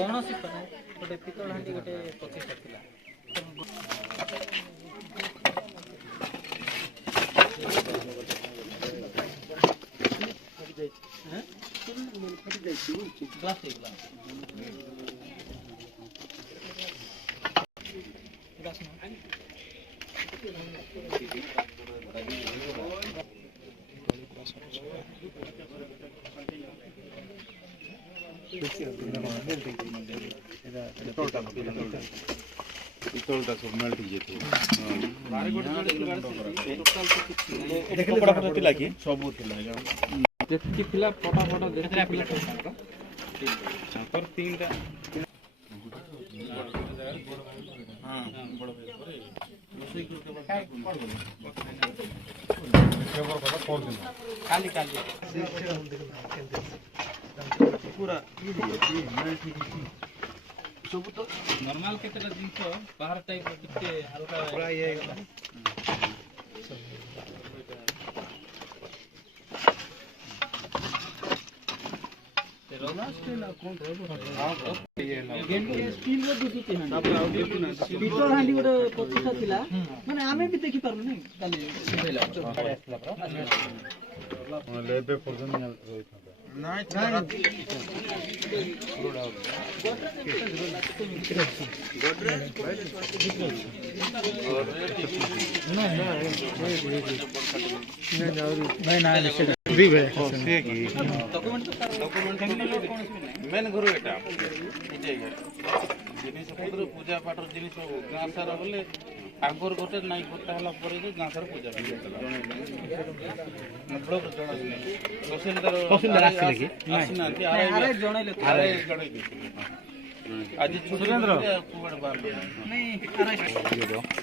କୌଣସି ଗୋଟେ ପିତଳ ହାଣ୍ଡି ଗୋଟେ 25ଟା ଥିଲା। ପିତଳଟା ସବୁ ମେଲ୍ଟ ହେଇଯାଇଥିବ। ଥିଲା କି ସବୁ ଥିଲା ଯେତିକି ଥିଲା ଫଟା ଫଟା ତାଙ୍କର ତିନିଟା ପୁରା ସବୁ ତ ନର୍ମାଲ କେତେଟା ଜିନିଷ ବାହାର ଟାଇପ ଟିକେ ହାଲକା ହେଇଗଲା। ପିତଳ ହାଣ୍ଡି ଗୋଟେ 25ଟା ଥିଲା ମାନେ ଆମେ ବି ଦେଖି ପାରୁନି मेन घर एटा जिनिस पत्र पूजा पाठ जिनिस गाँ सारा बोले आगर गोटे नाई गोटा हला पर गाँ सारा पूजा ब्लॉक जणा तहसीलदार आसिले कि आज सुरेंद्र